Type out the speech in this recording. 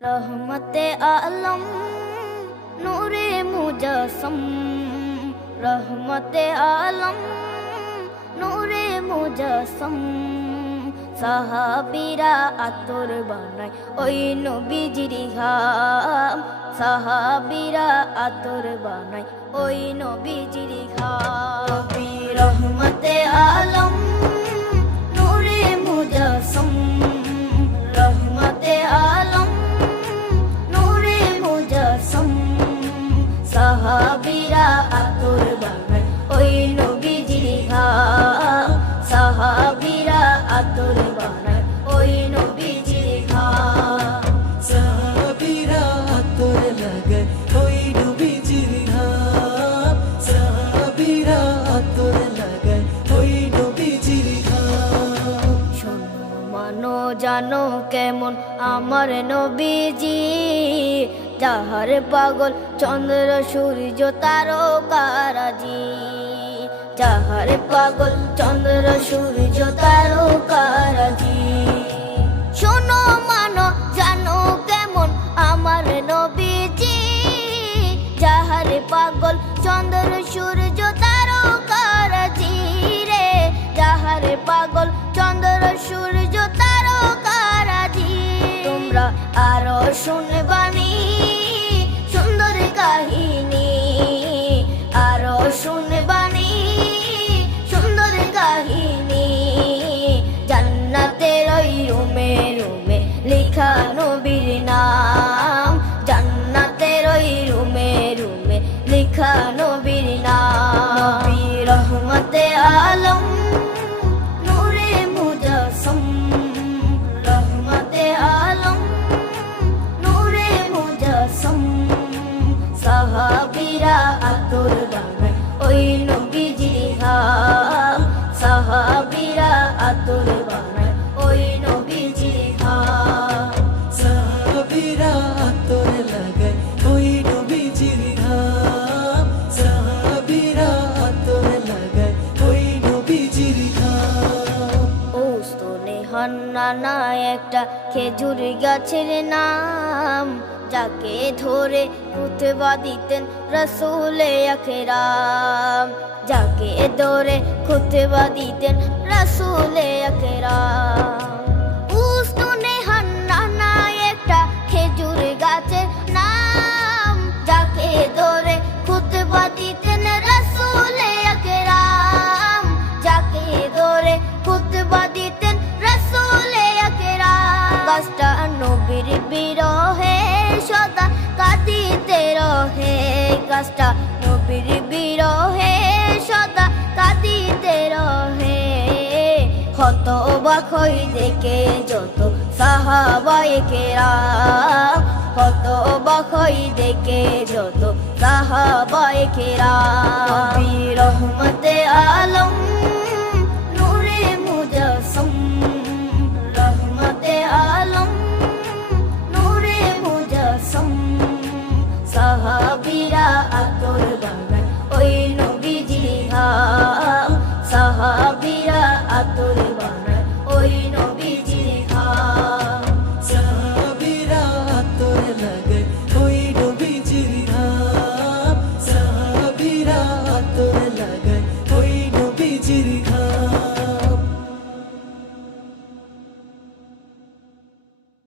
रहमते आलम नूरे मुजस्सम, रहमते आलम नूरे मुजस्सम। সাহাবীরা আতর বানায় ওই নবীজির ঘাম, সাহাবীরা আতর বানায় ওই নবীজির ঘাম। নবী রহমতে আলম নূরে মুজস্সম, রহমতে আলম নূরে মুজস্সম। সাহাবীরা আতর বানায় ওই নবীজির ঘাম, সাহাবীরা আতর বানায় ওই নবীজির ঘাম। সাহাবীরা আতর লাগায় ওই নবীজির ঘাম, সাহাবীরা আতর লাগায় ওই নবীজির ঘাম। শোনো মানো জানো কেমন আমার নবীজি, যাহার পাগল চন্দ্র সূর্য তারকারাজি, যাহার পাগল চন্দ্র সূর্য তারকারাজি। শোনো মানো জানো কেমন আমার নবীজি, যাহার পাগল চন্দ্র সূর্য তারকারাজি রে, যাহার পাগল চন্দ্র সূর্য তারকারাজি। তোমরা আরো শুনবানি সুন্দর কাহিনী, আরো শুনবানি সুন্দর কাহিনী। জান্নাতের ওই রুমে রুমে লেখা নবীর নাম, জান্নাতের ওই রুমে রুমে লেখা নবীর নাম। নবী রহমতে আলম নূরে মুজস্সম, রহমতে আলম নূরে মুজস্সম। সাহাবীরা আতর বানায় ওই নবীজির ঘাম, সাহাবীরা আতর বানায় ওই নবীজির ঘাম। সাহাবীরা আতর লাগায় ওই নবীজির ঘাম, সাহাবীরা আতর লাগায় ওই নবীজির ঘাম। ওস্তনে হান্নানা একটা খেজুর গাছের নাম, যাকে ধরে খুতবা দিতেন রাসূলে আকরাম, যাকে ধরে খুতবা দিতেন রাসূলে আকরাম। উস্তনে হান্নানা একটা খেজুর গাছের নাম, যাকে ধরে খুতবা দিতেন রাসূলে আকরাম, যাকে ধরে খুতবা দিতেন রাসূলে আকরাম। গাছটা নবীর বিরহে সদা কাঁদিতে রহে, গাছটা নবীর বিরহে সদা কাঁদিতে রহে। হতবাক হই দেখে যত সাহাবায়ে কেরাম, হতবাক হই দেখে যত সাহাবায়ে কেরাম। নবী রহমতে আলম